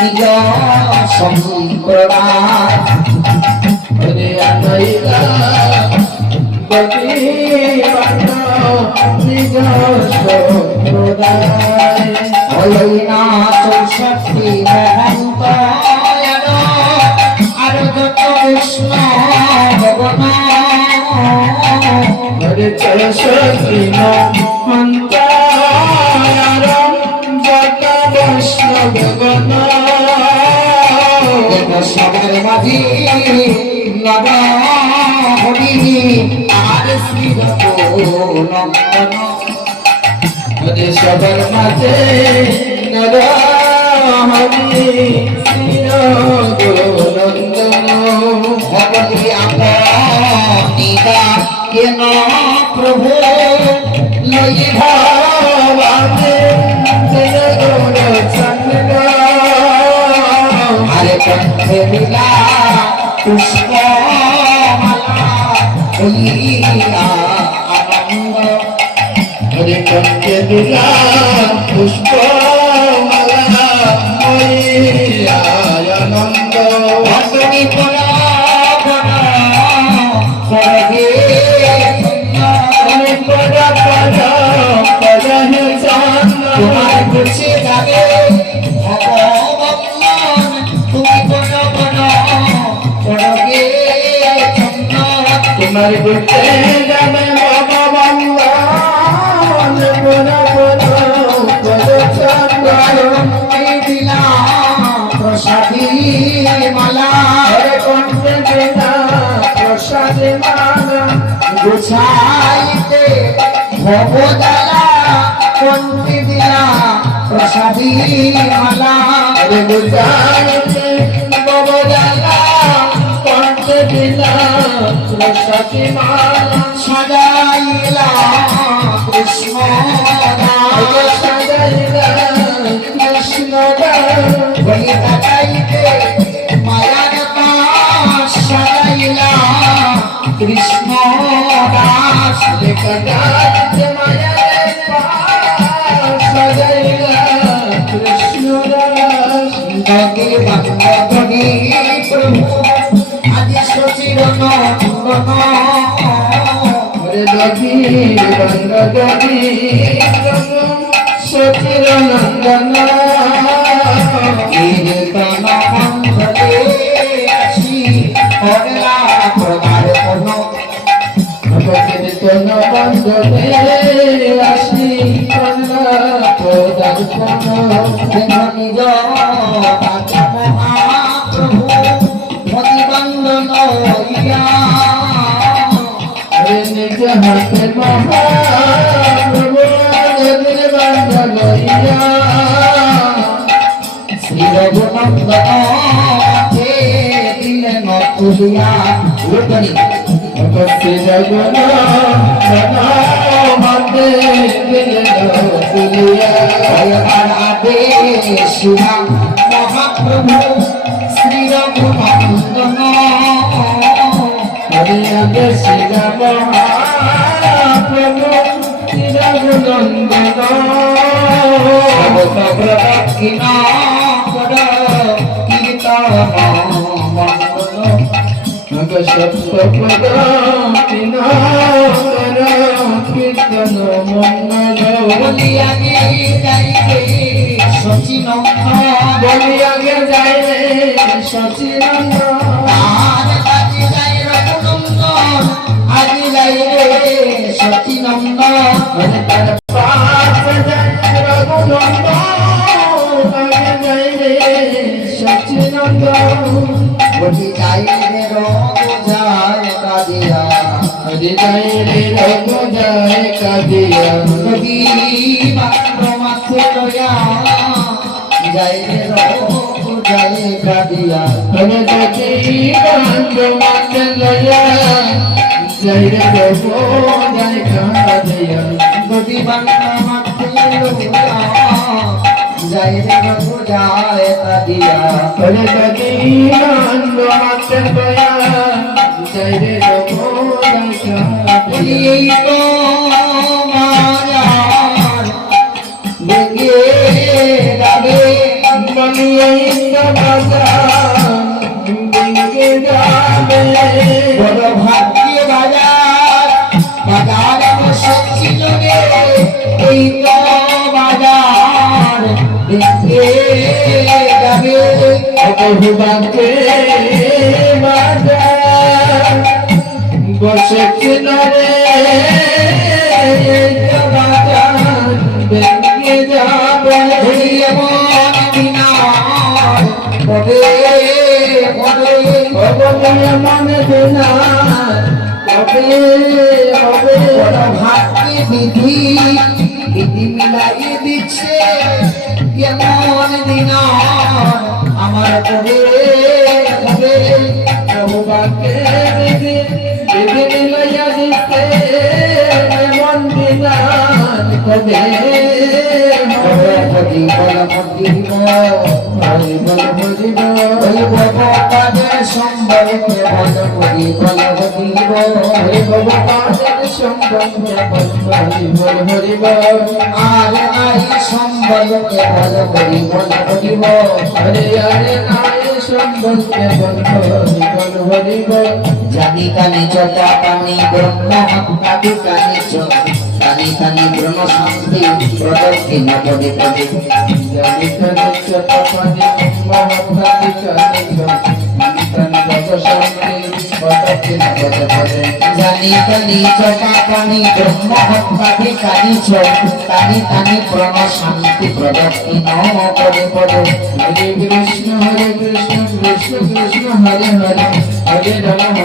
নিজ সম্প্রদায় নিজ সম্প্রদায় হলই না 64 মহন্ত আর যত কৃষ্ণ ভগবান 64 মহন্ত সবার মাঝি নব হরি আর শ্রী নন্দন সবার মাঝে নব হরি শ্রী নন্দন হরি আপনিকা কেন প্রভু লই ভাবাতে আরে কণ্ঠে মিলা পুষ্প আনন্দ হরে কণ্ঠে মিলা পুষ্প আনন্দ ভক্তি পরা তোমার করছে যাবে ভগবান তুমি বড় বড় পড়গে তোমার করতে যাবে ভগবান বড় বড় দিলা প্রসাদী মালা কণ্ঠে দিলা প্রসাদী মালা গুছাইতে ভগদালা কণ্ঠে দিলা প্রসাদী মালা গুছাইতে ভগদালা কণ্ঠে দিলা প্রসাদী মালা সাজাইলা কৃষ্ণ সাজাইলা কৃষ্ণ বলি তাকাইতে মায়ার পাশ সাজাইলা কৃষ্ণ দাস লেখাতে মায়ার পাশ সাজাইলা কৃষ্ণ দাস গগে বান্ধবী প্রভু আদি সচির নন্দন গগী বান্ধবী সচির নন্দন কীর্তন মন্ডলে আসি করলা পদার্পণ কীর্তন মন্ডলে আসি করলা পদার্পণ নিজ মহাপ্রভু ভক্তিবন্দন ইয়া নিজ হাতে মহাপ্রভু ভক্তিবন্দন ইয়া শ্রী রঘুনন্দন দিলেন তুলিয়া উঠনি শ্রী রঘুনন্দন দিলেন তুলিয়া রাধে শিবা মহাপ্রভু শ্রী রঘুনন্দন হরে শিবা মহাপ্রভু শ্রী রঘুনন্দন প্রদক্ষিণা কর কীর্তন মণ্ডল প্রদক্ষিণা কর কীর্তন মণ্ডল বলি আগে যাইবে সচিনন্দ বলি আগে যাইবে সচিনন্দ আর কাজে যাই রঘুনন্দন আগে যাইবে সচিনন্দ তার পাশ যাই সচিনন্দ বলি যাই রে রঘু যায় কাদিয়া হরি যাই রে রঘু যায় কাদিয়া নদী মাত্র মাথে লয়া যাই রে রঘু যায় কাদিয়া হরে নদী মাত্র মাথে লয়া যাই রে রঘু যায় কাদিয়া নদী মাত্র মাথে লয়া যাই রে রঘু যায় কাদিয়া হরে নদী মাত্র মাথে লয়া যাই রে রঘু যায় কাদিয়া মায়ার দেখে যাবে বলিয়ে বড় ভাগ্যে বাজার বসেছিল রে এই তো বাজার দেখতে যাবে বহু ভাগ্যে বাজার বসেছিল রে বাজার দেখতে যাবে এমন দিনার কবে হবে মনে দিনার কবে হবে বড় ভাগ্যে বিধি মিলাইয়ে দিচ্ছে কেমন দিনার আমার কবে হবে বহু ভাগ্যে বিধি মিলাইয়া দিতে এমন দিনার কবে হবে হরি বল হরি বল হরি বল ওই ভগবানের সম্বলকে বল হরি বল হরি ভগবানের সম্বন্ধে হরি বল হরি বল আর নাই সম্বলকে বল হরি বল হরে আরে নাই সম্বন্ধে হরি বল হরি বল জানি কানি চটা কানি ব্রহ্ম হত্যাদি কানি কানি কানি ব্রহ্ম শান্তি প্রদত্তি না পদে পদে জানি কানি চটপানি মহাপ্রাণী কানি কানি ভগশান্তি পদকে না পদে পদে জানি কানি চটা কানি ব্রহ্ম হত্যাদি কানি কানি কানি ব্রহ্ম শান্তি প্রদত্তি না পদে পদে হরে কৃষ্ণ কৃষ্ণ কৃষ্ণ হরে হরে হরে রাম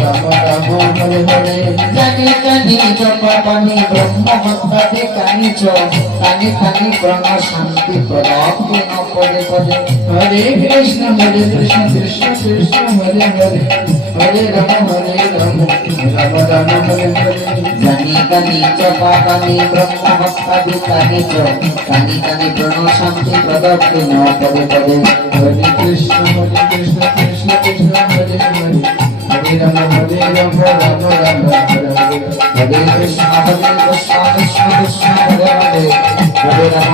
রাম রাম হরে হরে জানি কানি চটা কানি ব্রহ্ম হত্যাদি কানি কানি কানি ব্রহ্ম শান্তি প্রদত্তি না পদে পদে হরে কৃষ্ণ কৃষ্ণ কৃষ্ণ হরে হরে হরে রাম রাম রাম হরে হরে জানি কানি চপা কানি ব্রহ্ম হত্যাদি কানি কানি কানি ব্রহ্ম শান্তি প্রদত্তি ন পদে পদে হরে কৃষ্ণ কৃষ্ণ কৃষ্ণ হরে হরে হরে রাম রাম রাম হরে হরে হরে কৃষ্ণ কৃষ্ণ কৃষ্ণ হরে হরে হরে রাম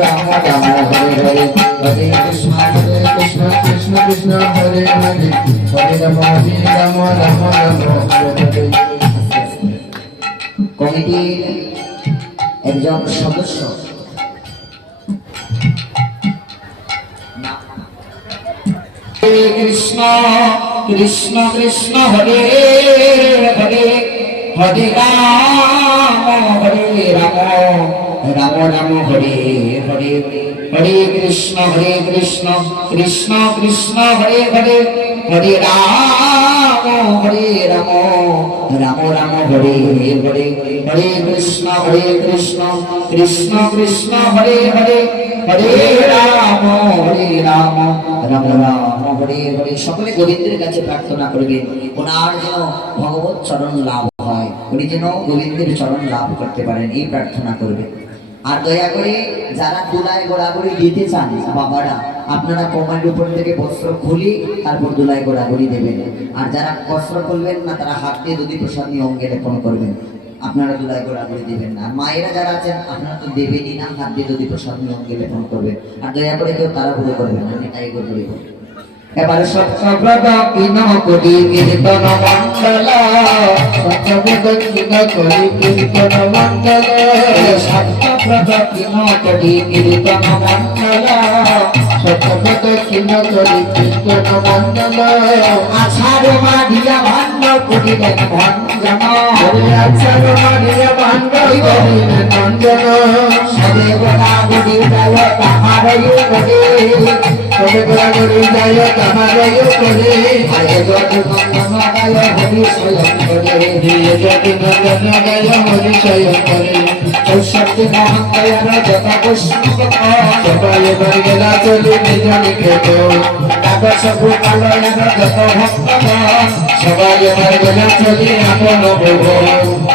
রাম রাম হরে হরে হরে কৃষ্ণ কৃষ্ণ কৃষ্ণ হরে হরে হরে রাম রাম হরে হরে কমিটির একজন সদস্য হরে কৃষ্ণ কৃষ্ণ কৃষ্ণ হরে হরে হরে রাম রাম রাম হরে হরে হরে কৃষ্ণ কৃষ্ণ কৃষ্ণ হরে হরে হরে রাম রাম রাম হরে হরে হরে কৃষ্ণ কৃষ্ণ কৃষ্ণ হরে হরে হরে রাম রাম রাম হরে হরে সকলে গোবিন্দের কাছে প্রার্থনা করবেন ওনার যেন ভগবত চরণ লাভ হয় উনি যেন গোবিন্দের চরণ লাভ করতে পারেন এই প্রার্থনা করবেন। আর দয়া করে যারা দুলায় গোড়াগড়ি দিতে চান বাবারা আপনারা কমান্ডের উপর থেকে বস্ত্র খুলি তারপর দুলায় গোড়াগড়ি দেবেন। আর যারা বস্ত্র খুলবেন না তারা হাত দিয়ে দুধি প্রসাদ নিয়ে অঙ্গে লেপন করবেন, আপনারা দুলায় গোড়াগড়ি দেবেন না। মায়েরা যারা আছেন আপনারা তো দেবেনই না, হাত দিয়ে দুধি প্রসাদ নিয়ে অঙ্গে লেপন করবেন। আর দয়া করে কেউ তাড়াহুড়ো করবেন না, আমি তাই করবো। এবারে সত্যব্রত কিন কোটি কীর্তন মণ্ডল সত্যব্রত কিন কোটি কীর্তন মণ্ডল সত্যব্রত কিন কোটি কীর্তন মণ্ডল সত্যব্রত কিন কোটি কীর্তন মণ্ডল আছাড় মারিয়া ভাণ্ড করিলেন ভঞ্জন হরে আচার মারিয়া ভাণ্ড করিলেন ভঞ্জন সবে গোড়া গুড়ি যায় তাহারই করে তবে গোড়াগড়ি যায় তাহারই করে আরে যদি নন্দন গায় হরি স্বয়ং করে দিয়ে যদি নন্দন গায় হরি স্বয়ং করে শক্তি মহাঙ্কার যত বৈষ্ণব সবাই এবার গেলা চলি নিজ নিকেত কাগজ ভূপালয়ের যত ভক্তগণ সবাই এবার গেলা চলি আপন ভুবন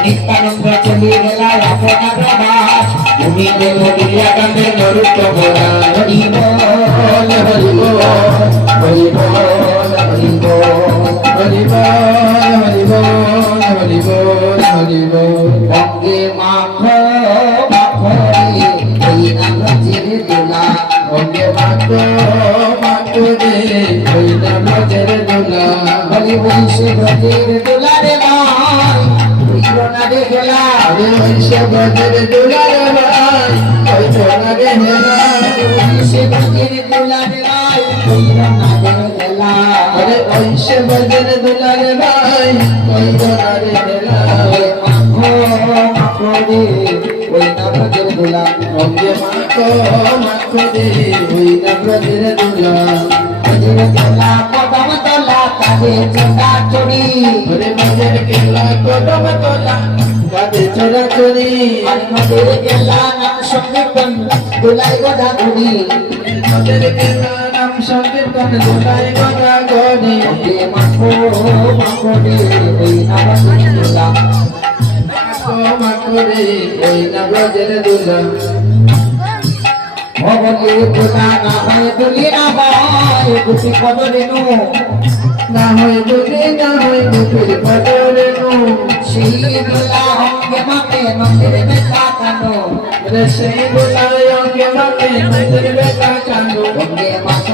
নিত্যানন্দ চলি গেলা আপনার বাস ভূমি দেব দিয়া কান্দে নরুত্ব ভরা হরি বল হরি বল হরি বল হরি বল হরি বল হরি বল হরি বল হরি বল বন্দে মাখো মাখো এই নাম চিরে তোলা অঙ্গে মাত্র সে ব্রজের দোলারে ভাই হইল না রে খেলা আরে ঐশে ব্রজের দুলার ভাই হইল না রে হেলা সে ব্রজের দোলারে ভাই হইল না রে খেলা আরে ঐশে ব্রজের দুলার ভাই হইল না রে হেলা মাখো মাখো রে ওই না ব্রজের দোলা অঙ্গে মাখো মাখো রে হইল ব্রজের দুলা ব্রজের দোলা কদম তলা কাঁধে চোটা চড়ি ওরে ব্রজের কেলা কদম তোলা কাঁধে চড়া চড়ি আর নদীর গেলা নাম সংকীর্তন দোলাই গদা ঘুরি ব্রজের কেলা নাম সংকীর্তন দুলাই গড়া গড়ি ওকে মাখো মাখো রে ওই না ব্রজের দোলা মাখো মাখো রে হইল ব্রজের দুলা ভবকে দোলা না হয় দুলি না ভাই গুটি পদ রেণু না হয় দুলি না হয় দুটির পদরে নু সেই দোলা অঙ্গে মাপে নন্দের বেতা কানো রে সেই দুলাই অঙ্গে মাকে নদীর বেটা কান্দু অঙ্গে মাখো